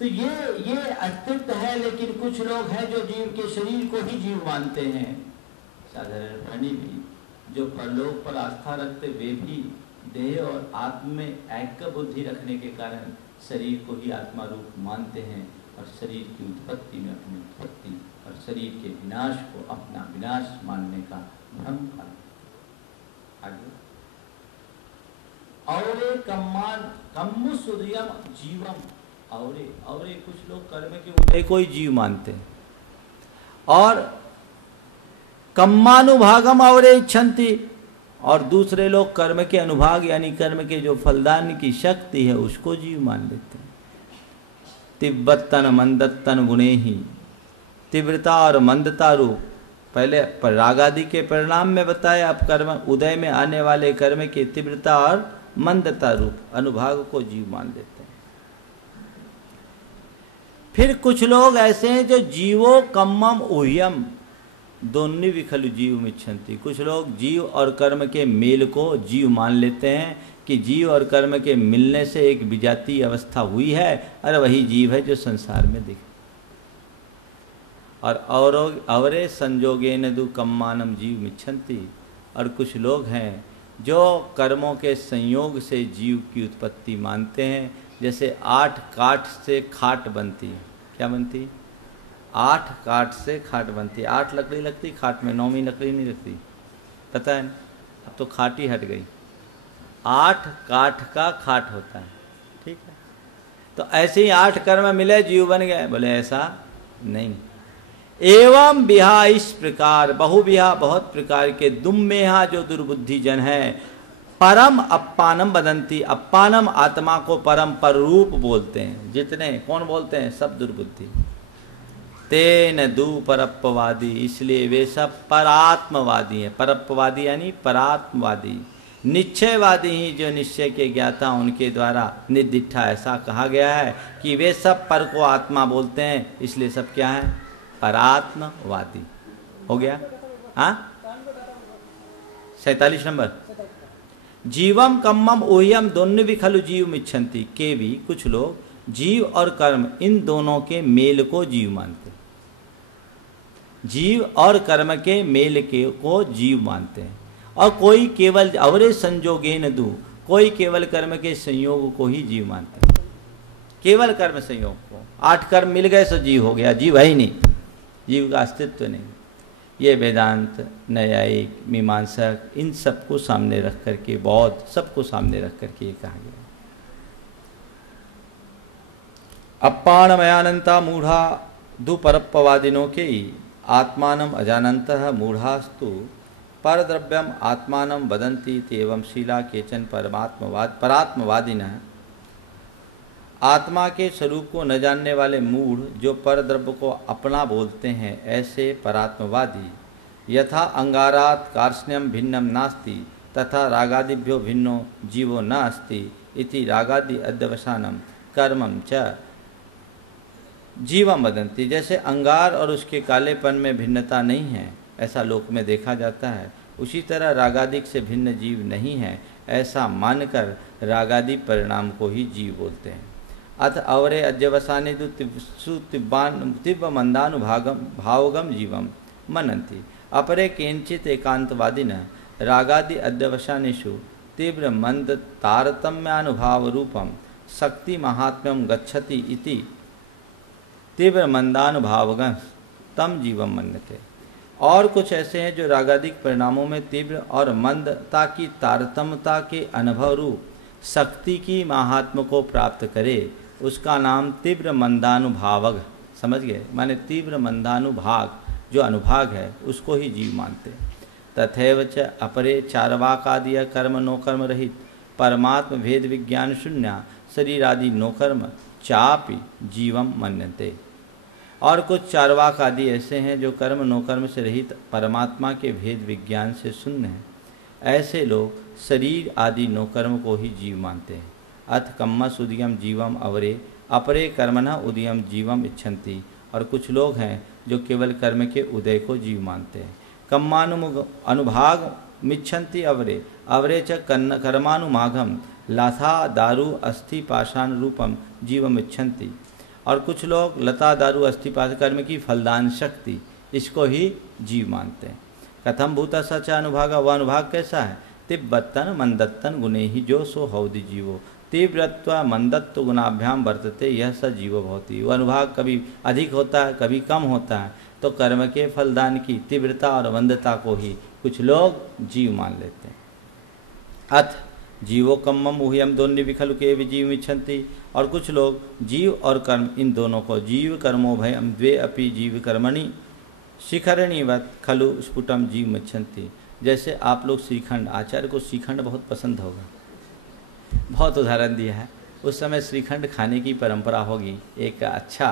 तो ये अस्तित्व है, लेकिन कुछ लोग हैं जो जीव के शरीर को ही जीव मानते हैं। साधारण प्राणी भी जो परलोक पर आस्था रखते, वे भी देह और आत्म में ऐक्य बुद्धि रखने के कारण शरीर को ही आत्मा रूप मानते हैं और शरीर की उत्पत्ति में अपनी उत्पत्ति और शरीर के विनाश को अपना विनाश मानने का भ्रम करते। आगे औरे कम्मु सूर्यम जीवम, औरे कुछ लोग कर्म के उदय को ही जीव मानते हैं, और कम्मानुभागम औरे इच्छन्ति, और दूसरे लोग कर्म के अनुभाग यानी कर्म के जो फलदान की शक्ति है उसको जीव मान लेते हैं। तिब्बतन मंदतन गुणे ही, तीव्रता और मंदता रूप पहले राग आदि के परिणाम में बताया, अब कर्म उदय में आने वाले कर्म की तीव्रता और मंदता रूप अनुभाग को जीव मान लेते हैं। फिर कुछ लोग ऐसे हैं जो जीवो कम्मम ऊह्यम दोन्नी विखलु जीव मिच्छन्ति, कुछ लोग जीव और कर्म के मेल को जीव मान लेते हैं कि जीव और कर्म के मिलने से एक विजातीय अवस्था हुई है और वही जीव है जो संसार में दिखे। और औरे संजोगेन दु कम्मानम जीव मिच्छन्ति, और कुछ लोग हैं जो कर्मों के संयोग से जीव की उत्पत्ति मानते हैं। जैसे 8 काठ से खाट बनती है, क्या बनती? 8 काठ से खाट बनती है। 8 लकड़ी लगती खाट में, 9वीं लकड़ी नहीं लगती, पता है? अब तो खाट ही हट गई। 8 काठ का खाट होता है, ठीक है। तो ऐसे ही 8 कर्म मिले जीव बन गए, बोले ऐसा नहीं। एवं बिहा, इस प्रकार बहुबिहा बहुत प्रकार के दुम्मेहा जो दुर्बुद्धि जन है, परम अप्पानम बदंती, अप्पानम आत्मा को परम पर रूप बोलते हैं। जितने कौन बोलते हैं? सब दुर्बुद्धि। तेन दु परप्पवादी, इसलिए वे सब परात्मवादी हैं। परप्पवादी यानी परात्मवादी, निश्चयवादी ही जो निश्चय के ज्ञाता उनके द्वारा निर्दिष्ठा ऐसा कहा गया है कि वे सब पर को आत्मा बोलते हैं, इसलिए सब क्या है? परात्मवादी। हो गया? हाँ, 47 नंबर। जीवम कम्मम ओह्यम दोनों भी खलु जीव मिच्छन्ति, के भी कुछ लोग जीव और कर्म इन दोनों के मेल को जीव मानते हैं। जीव और कर्म के मेल के को जीव मानते हैं। और कोई केवल अवरे संजोगेन दु, कोई केवल कर्म के संयोग को ही जीव मानते हैं। केवल कर्म संयोग को, 8 कर्म मिल गए सो जीव हो गया, जीव है ही नहीं, जीव का अस्तित्व नहीं। ये वेदांत, न्यायिक, मीमांसक इन सबको सामने रख करके, बौद्ध सबको सामने रख करके ये कहा गया। अप्पाणमयानंता मूढ़ा दु परप्पवादिनों के आत्मानम अजानन्तः मूढ़ास्तु परद्रव्यम आत्मानम वदन्ति एवं शीला केचन परात्मवादिनः, आत्मा के स्वरूप को न जानने वाले मूढ़ जो परद्रव्य को अपना बोलते हैं, ऐसे परात्मवादी यथा अंगारात कार्ष्ण्यम भिन्नम नास्ति तथा रागादिभ्यो भिन्नो जीवो न अस्ति इति रागादि अध्यवसानम कर्मम च जीवम वदन्ति। जैसे अंगार और उसके कालेपन में भिन्नता नहीं है, ऐसा लोक में देखा जाता है, उसी तरह रागादिक से भिन्न जीव नहीं है, ऐसा मानकर रागादि परिणाम को ही जीव बोलते हैं। अथ अवरे अध्यवसाने तीव्र मंदानुभावगम जीवम मनन्ति, अपरे केनचित एकांतवादिनः रागादि अध्यवसानेषु तीव्र मंद तारतम्यानुभाव रूपम शक्ति महात्म्यम गच्छति इति तीव्र मंदानुभावगम तम जीवम मन्यते। और कुछ ऐसे हैं जो रागादिक परिणामों में तीव्र और मंदता की तारतम्यता के अनुभव रूप शक्ति की महात्म को प्राप्त करे, उसका नाम तीव्र मंदानुभावक, समझ गए, माने तीव्र मंदानुभाग जो अनुभाग है उसको ही जीव मानते हैं। तथैव च अपरे चार्वाकादिय कर्म नोकर्म रहित परमात्म भेद विज्ञान शून्य शरीर आदि नोकर्म चापि जीवम मन्यते। और कुछ चार्वाक आदि ऐसे हैं जो कर्म नोकर्म से रहित परमात्मा के भेद विज्ञान से शून्य हैं। ऐसे लोग शरीर आदि नोकर्म को ही जीव मानते हैं। अथ कम्मस उदयम जीवम अवरे अपरे कर्मणः उदयम जीवम इच्छन्ति। और कुछ लोग हैं जो केवल कर्म के उदय को जीव मानते हैं। कम्मानुमुग अनुभाग मिच्छन्ति अवरे अवरे च कर्मानुमागम लाथा दारु अस्थि पाषाण रूपम जीवम इच्छन्ति। और कुछ लोग लता दारु अस्थि पाषाण कर्म की फलदान शक्ति इसको ही जीव मानते हैं। कथम भूत सच अनुभाग, वह अनुभाग कैसा है? तिब्बतन मंदत्तन गुणे ही जो सो हौदि जीवो तीव्रत्व मंदत्व गुणाभ्याम वर्तते यह स जीवो भवति। वह अनुभाग कभी अधिक होता है कभी कम होता है, तो कर्म के फलदान की तीव्रता और मंदता को ही कुछ लोग जीव मान लेते हैं। अथ जीवो कम्मम उह्यम दोन्य विखलु के विजीव इच्छन्ति। और कुछ लोग जीव और कर्म इन दोनों को जीव कर्मो भयम द्वे अपि जीव कर्मणि शिखरणीवत खलु स्फुटम जीव इच्छन्ति। जैसे आप लोग श्रीखंड, आचार्य को श्रीखंड बहुत पसंद होगा, बहुत उदाहरण दिया है। उस समय श्रीखंड खाने की परंपरा होगी, एक अच्छा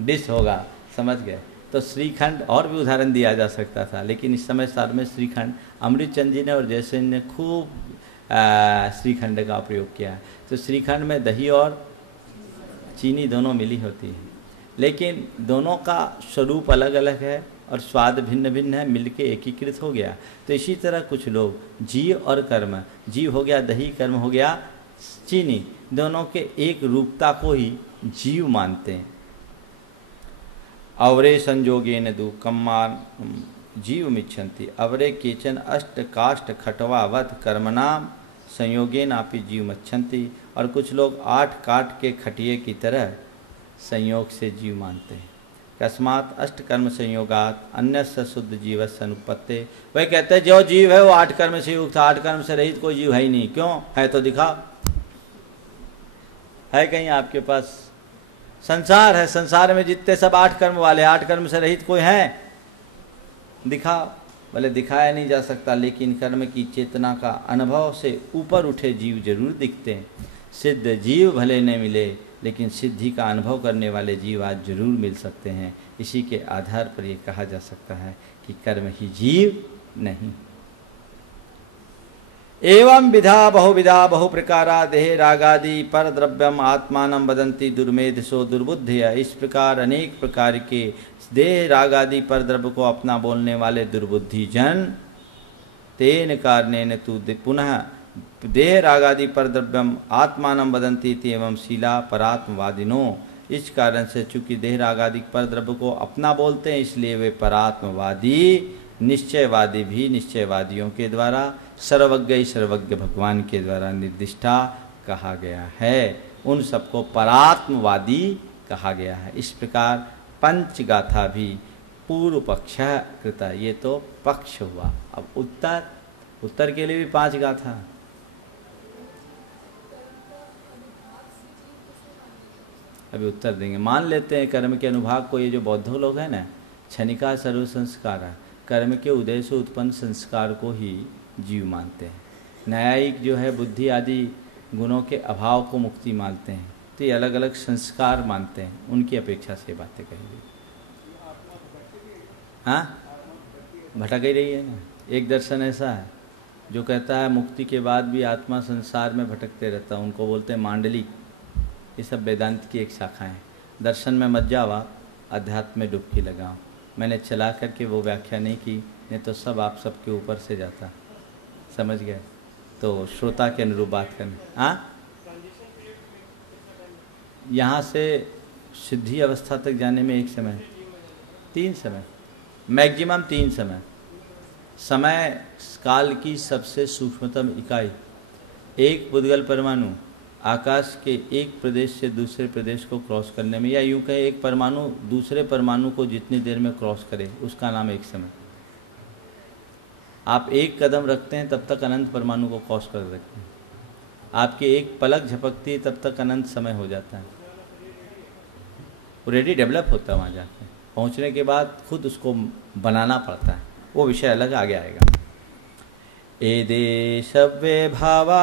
डिश होगा, समझ गए। तो श्रीखंड और भी उदाहरण दिया जा सकता था, लेकिन इस समय सार में श्रीखंड अमृत चंद जी ने और जयसेन ने खूब श्रीखंड का प्रयोग किया है। तो श्रीखंड में दही और चीनी दोनों मिली होती है, लेकिन दोनों का स्वरूप अलग अलग है और स्वाद भिन्न भिन्न है, मिलके एकीकृत हो गया। तो इसी तरह कुछ लोग जीव और कर्म, जीव हो गया दही, कर्म हो गया चीनी, दोनों के एक रूपता को ही जीव मानते हैं। अवरे संयोगेन दु कम्मान जीव मिच्छन्ति अवरे केचन अष्ट काष्ठ खटवावत कर्मनाम संयोगेन आपि जीव मच्छन्ति। और कुछ लोग 8 काठ के खटिये की तरह संयोग से जीव मानते हैं। कस्मात अष्ट कर्म संयोगात अन्य शुद्ध जीव अनुपत्ते। वह कहते हैं जो जीव है वो 8 कर्म से युक्त, 8 कर्म से रहित कोई जीव है ही नहीं। क्यों है? तो दिखा है कहीं आपके पास? संसार है, संसार में जितने सब 8 कर्म वाले, 8 कर्म से रहित कोई है? दिखा, भले दिखाया नहीं जा सकता, लेकिन कर्म की चेतना का अनुभव से ऊपर उठे जीव जरूर दिखते हैं। सिद्ध जीव भले न मिले, लेकिन सिद्धि का अनुभव करने वाले जीव आज जरूर मिल सकते हैं। इसी के आधार पर ये कहा जा सकता है कि कर्म ही जीव नहीं। एवं विधा बहुविधा बहुप्रकारा देह रागादि पर द्रव्यम आत्मानं वदन्ति दुर्मेधसो दुर्बुद्धिया। इस प्रकार अनेक प्रकार के देह रागादि पर द्रव्य को अपना बोलने वाले दुर्बुद्धि जन तेन कारणेन तु पुनः देह रागादि पर द्रव्यम आत्मानं वदन्ति एवं शीला परात्मवादिनो। इस कारण से चूंकि देह रागादि पर द्रव्य को अपना बोलते हैं, इसलिए वे परात्मवादी निश्चयवादी भी निश्चयवादियों के द्वारा, सर्वज्ञ सर्वज्ञ भगवान के द्वारा निर्दिष्टा कहा गया है। उन सबको परात्मवादी कहा गया है। इस प्रकार पंचगाथा भी पूर्व पक्ष कृता। ये तो पक्ष हुआ। अब उत्तर के लिए भी 5 गाथा। अभी उत्तर देंगे। मान लेते हैं कर्म के अनुभाग को, ये जो बौद्ध लोग हैं ना, क्षणिका सर्व संस्कार, कर्म के उदय से उत्पन्न संस्कार को ही जीव मानते हैं। न्यायिक जो है बुद्धि आदि गुणों के अभाव को मुक्ति मानते हैं। तो ये अलग अलग संस्कार मानते हैं, उनकी अपेक्षा से बातें कहेंगे। हाँ, भटक ही रही है ना। एक दर्शन ऐसा है जो कहता है मुक्ति के बाद भी आत्मा संसार में भटकते रहता है, उनको बोलते हैं मांडलिक। ये सब वेदांत की एक शाखा है। दर्शन में मत जावा, अध्यात्म में डुबकी लगाओ। मैंने चला करके वो व्याख्या नहीं की, नहीं तो सब आप सबके ऊपर से जाता, समझ गए। तो श्रोता के अनुरूप बात करना। हाँ, यहाँ से सिद्धि अवस्था तक जाने में एक समय, 3 समय, मैक्सिमम 3 समय। समय काल की सबसे सूक्ष्मतम इकाई एक पुद्गल परमाणु आकाश के एक प्रदेश से दूसरे प्रदेश को क्रॉस करने में, या यूं कहे एक परमाणु दूसरे परमाणु को जितनी देर में क्रॉस करे उसका नाम एक समय। आप एक कदम रखते हैं तब तक अनंत परमाणु को क्रॉस कर सकते हैं। आपकी एक पलक झपकती है तब तक अनंत समय हो जाता है। ऑलरेडी डेवलप होता है, वहाँ जाके पहुँचने के बाद खुद उसको बनाना पड़ता है। वो विषय अलग आगे आएगा। एदे सव्वे भावा,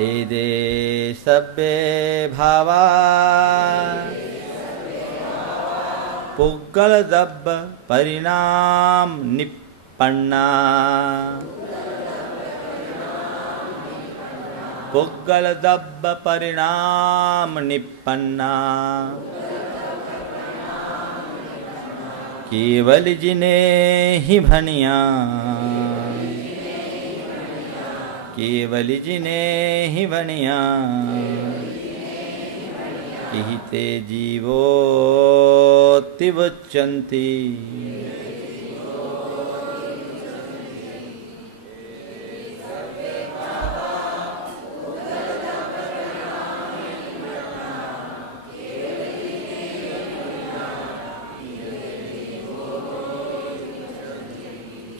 एदे सव्वे भावा, पुग्गल दब्ब परिणाम निपन्ना, पुग्गल दब्ब परिणाम निपन्ना, केवल जिन्हें ही भनिया, केवल जिन्हें ही भनिया, किहिते जीवो तिवुच्यन्ति।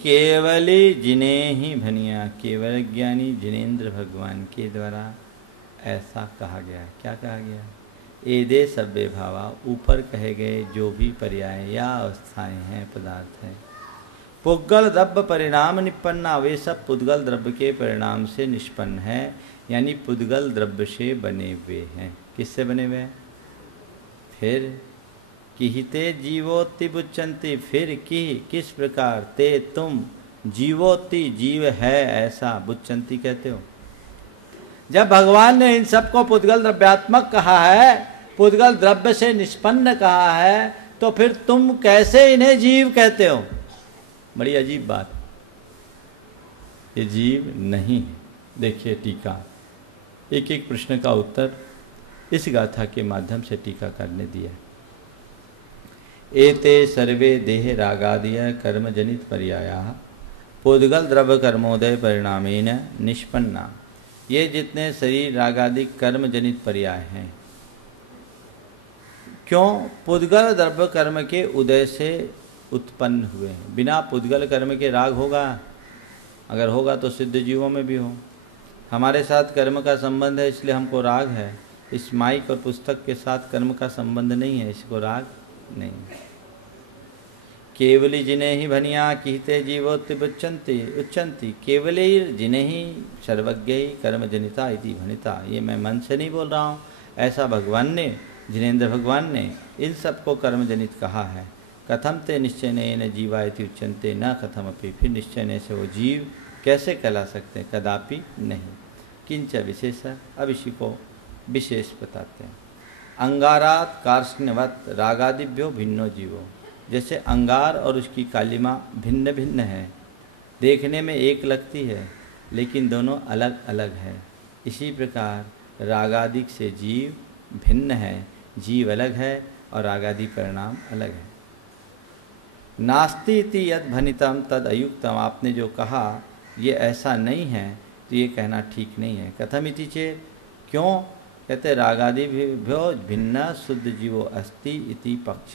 केवली जिन्हें ही भनिया, केवल ज्ञानी जिनेन्द्र भगवान के द्वारा ऐसा कहा गया। क्या कहा गया? एदे सव्वे भावा, ऊपर कहे गए जो भी पर्याय या अवस्थाएं हैं, पदार्थ हैं, पुद्गल द्रव्य परिणाम निपन्ना, वे सब पुद्गल द्रव्य के परिणाम से निष्पन्न है, यानी पुद्गल द्रव्य से बने हुए हैं। किससे बने हुए हैं? फिर किहिते जीवोति बुच्चन्ति, फिर किस प्रकार, ते तुम, जीवोति जीव है ऐसा, बुच्चन्ति कहते हो। जब भगवान ने इन सबको पुद्गल द्रव्यात्मक कहा है, पुद्गल द्रव्य से निष्पन्न कहा है, तो फिर तुम कैसे इन्हें जीव कहते हो? बड़ी अजीब बात। ये जीव नहीं। देखिए टीका, एक एक प्रश्न का उत्तर इस गाथा के माध्यम से टीकाकार ने दिया। एते सर्वे देह रागादिय कर्म जनित पर्याया पुद्गल द्रव्य कर्मोदय परिणामेन निष्पन्ना, ये जितने शरीर रागादिक कर्म जनित पर्याय हैं, क्यों? पुद्गल द्रव्य कर्म के उदय से उत्पन्न हुए हैं। बिना पुद्गल कर्म के राग होगा? अगर होगा तो सिद्ध जीवों में भी हो। हमारे साथ कर्म का संबंध है इसलिए हमको राग है। इस माइक और पुस्तक के साथ कर्म का संबंध नहीं है, इसको राग नहीं। केवली जिन्हें ही भनिया किहिते जीवोति बुच्चन्ति उच्चन्ति, केवली जिन्हें ही सर्वज्ञ ही कर्म जनिता इति भनिता। ये मैं मन से नहीं बोल रहा हूँ, ऐसा भगवान ने, जिनेन्द्र भगवान ने इन सबको कर्म जनित कहा है। कथम ते निश्चयन जीवा इति उच्चन्ते, न कथमपि, फिर निश्चय से वो जीव कैसे कहला सकते हैं? कदापि नहीं। किंच विशेष, अब इसी को विशेष बताते हैं। अंगारात कार्ष्ण्यवत रागादिभ्यो भिन्नो जीवो, जैसे अंगार और उसकी कालिमा भिन्न भिन्न है, देखने में एक लगती है लेकिन दोनों अलग अलग है, इसी प्रकार रागादिक से जीव भिन्न है, जीव अलग है और रागादि परिणाम अलग है। नास्ति इति यद भनितम तद अयुक्तम, आपने जो कहा ये ऐसा नहीं है तो ये कहना ठीक नहीं है। कथम इति चेत, क्यों? कहते रागादिभ्यो भिन्न शुद्ध जीवो अस्ति इति पक्ष,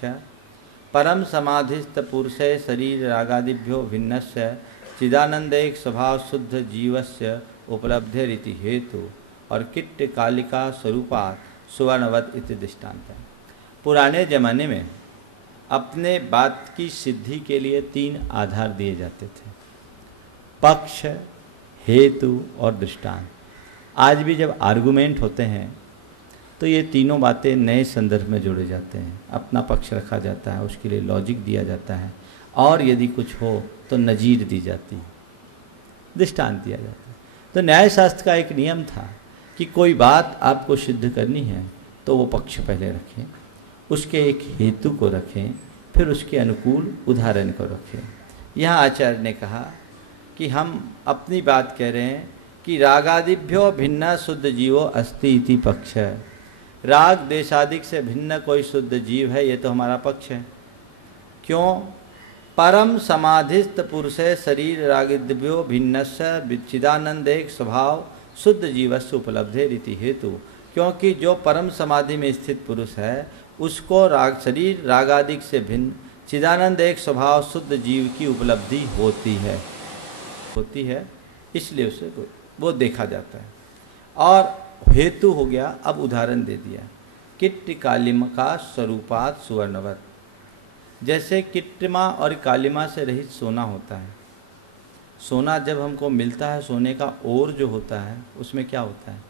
परम समाधिस्थ पुरुषे शरीर रागादिभ्यो भिन्नस्य चिदानंद एक स्वभाव शुद्ध जीवस्य उपलब्धिरिति हेतु, और किट्ट कालिका स्वरूपात सुवर्णवत इति दृष्टांत है। पुराने जमाने में अपने बात की सिद्धि के लिए 3 आधार दिए जाते थे, पक्ष, हेतु और दृष्टांत। आज भी जब आर्गुमेंट होते हैं तो ये तीनों बातें नए संदर्भ में जोड़े जाते हैं, अपना पक्ष रखा जाता है, उसके लिए लॉजिक दिया जाता है, और यदि कुछ हो तो नजीर दी जाती है, दृष्टांत दिया जाता है। तो न्यायशास्त्र का एक नियम था कि कोई बात आपको सिद्ध करनी है तो वो पक्ष पहले रखें, उसके एक हेतु को रखें, फिर उसके अनुकूल उदाहरण को रखें। यहाँ आचार्य ने कहा कि हम अपनी बात कह रहे हैं कि रागादिभ्यो भिन्न शुद्ध जीवो अस्ति इति पक्ष है। राग देशादिक से भिन्न कोई शुद्ध जीव है, ये तो हमारा पक्ष है। क्यों? परम समाधिस्थ पुरुषे शरीर रागिद्भ्यो भिन्नस्य चिदानंदेक स्वभाव शुद्ध जीवस्य उपलब्धे रीति हेतु। क्योंकि जो परम समाधि में स्थित पुरुष है उसको शरीर रागादिक से भिन्न चिदानंद एक स्वभाव शुद्ध जीव की उपलब्धि होती है, इसलिए उसे वो देखा जाता है। और हेतु हो गया, अब उदाहरण दे दिया। किट्ट कालिमा का स्वरूपात सुवर्णवत, जैसे किट्टिमा और कालिमा से रहित सोना होता है। सोना जब हमको मिलता है, सोने का ओर जो होता है उसमें क्या होता है,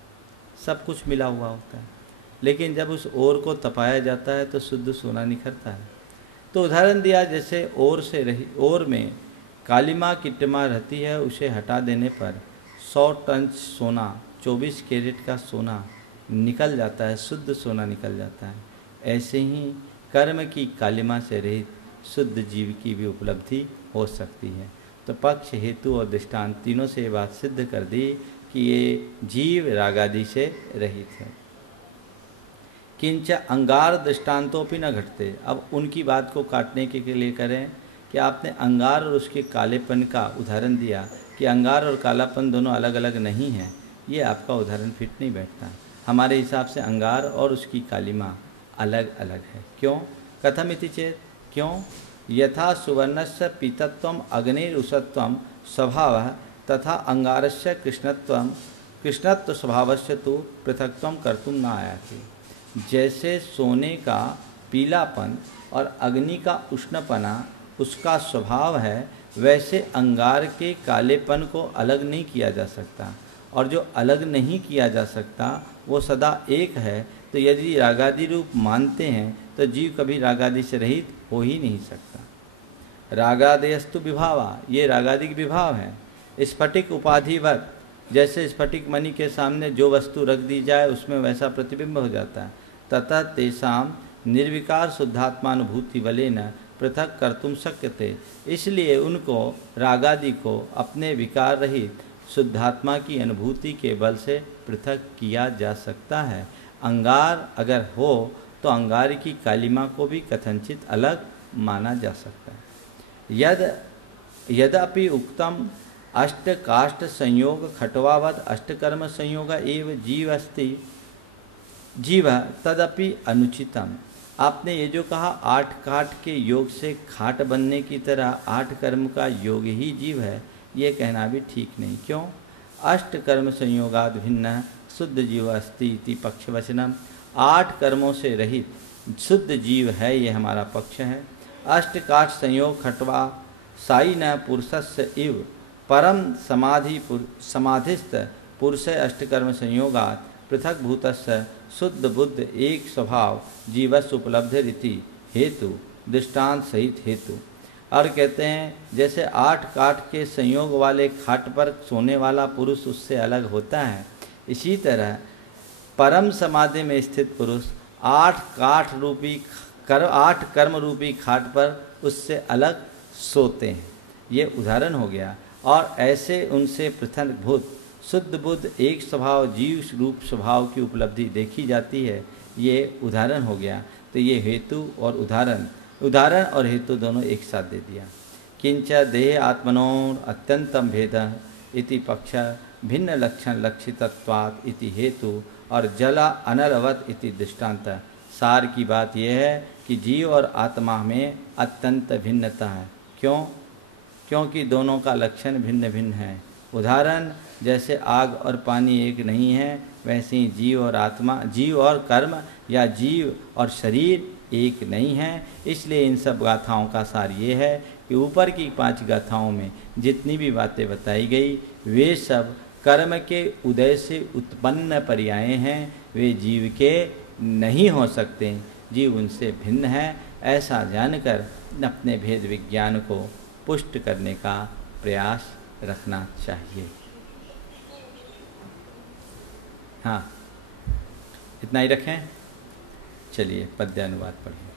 सब कुछ मिला हुआ होता है, लेकिन जब उस ओर को तपाया जाता है तो शुद्ध सोना निखरता है। तो उदाहरण दिया, जैसे ओर में कालिमा किट्टिमा रहती है, उसे हटा देने पर 100 टन सोना, 24 कैरेट का सोना निकल जाता है, शुद्ध सोना निकल जाता है। ऐसे ही कर्म की कालिमा से रहित शुद्ध जीव की भी उपलब्धि हो सकती है। तो पक्ष, हेतु और दृष्टांत तीनों से ये बात सिद्ध कर दी कि ये जीव रागादि से रहित है। किंच अंगार दृष्टांतों भी न घटते। अब उनकी बात को काटने के लिए करें कि आपने अंगार और उसके कालेपन का उदाहरण दिया कि अंगार और कालापन दोनों अलग अलग नहीं हैं, ये आपका उदाहरण फिट नहीं बैठता। हमारे हिसाब से अंगार और उसकी कालिमा अलग अलग है। क्यों? कथम इति चेत, क्यों? यथा सुवर्णस्य पीतत्वम अग्निरुषत्वम स्वभावः तथा अंगारस्य कृष्णत्व स्वभावस्य तो पृथक्त्वम कर्तुम न आयाति। जैसे सोने का पीलापन और अग्नि का उष्णपना उसका स्वभाव है, वैसे अंगार के कालेपन को अलग नहीं किया जा सकता, और जो अलग नहीं किया जा सकता वो सदा एक है। तो यदि रागादि रूप मानते हैं तो जीव कभी रागादि से रहित हो ही नहीं सकता। रागादयस्तु विभावा, ये रागादिक विभाव है। स्फटिक उपाधिवत, जैसे स्फटिक मणि के सामने जो वस्तु रख दी जाए उसमें वैसा प्रतिबिंब हो जाता है। तथा तेषाम निर्विकार शुद्धात्मानुभूति बलेन पृथक कर्तुम शक्यते, इसलिए उनको रागादि को अपने विकार रहित शुद्धात्मा की अनुभूति के बल से पृथक किया जा सकता है। अंगार अगर हो तो अंगार की कालिमा को भी कथनचित अलग माना जा सकता है। यद्यपि उक्तम अष्ट काष्ठ संयोग खटवावद अष्टकर्म संयोग एव जीव अस्ति जीव तदपि अनुचितम। आपने ये जो कहा 8 काठ के योग से खाट बनने की तरह 8 कर्म का योग ही जीव है, ये कहना भी ठीक नहीं। क्यों? अष्ट कर्म संयोगाद भिन्न शुद्ध जीव अस्ति इति पक्षवचनम। 8 कर्मों से रहित शुद्ध जीव है, ये हमारा पक्ष है। अष्ट काठ संयोग खटवा साई न पुरुषस्य इव परम समाधिस्थ पुरुष अष्टकर्म संयोगात पृथक भूतस्य शुद्ध बुद्ध एक स्वभाव जीवस्य उपलब्ध रीति हेतु दृष्टांत सहित हेतु। और कहते हैं जैसे 8 काठ के संयोग वाले खाट पर सोने वाला पुरुष उससे अलग होता है, इसी तरह परम समाधि में स्थित पुरुष 8 कर्म रूपी खाट पर उससे अलग सोते हैं। ये उदाहरण हो गया। और ऐसे उनसे पृथक भूत शुद्ध बुद्ध एक स्वभाव जीव रूप स्वभाव की उपलब्धि देखी जाती है, ये उदाहरण हो गया। तो ये हेतु और उदाहरण और हेतु दोनों एक साथ दे दिया। किंच देह आत्मनोर अत्यंतम भेद इति पक्ष भिन्न लक्षण लक्षितत्वात् इति हेतु और जला अनलवत इति दृष्टांत। सार की बात यह है कि जीव और आत्मा में अत्यंत भिन्नता है। क्यों? क्योंकि दोनों का लक्षण भिन्न भिन्न है। उदाहरण, जैसे आग और पानी एक नहीं है, वैसे ही जीव और आत्मा, जीव और कर्म या जीव और शरीर एक नहीं है। इसलिए इन सब गाथाओं का सार ये है कि ऊपर की 5 गाथाओं में जितनी भी बातें बताई गई वे सब कर्म के उदय से उत्पन्न पर्याय हैं, वे जीव के नहीं हो सकते, जीव उनसे भिन्न है। ऐसा जानकर अपने भेद विज्ञान को पुष्ट करने का प्रयास रखना चाहिए। हाँ, इतना ही रखें। चलिए पद्यानुवाद पढ़ें।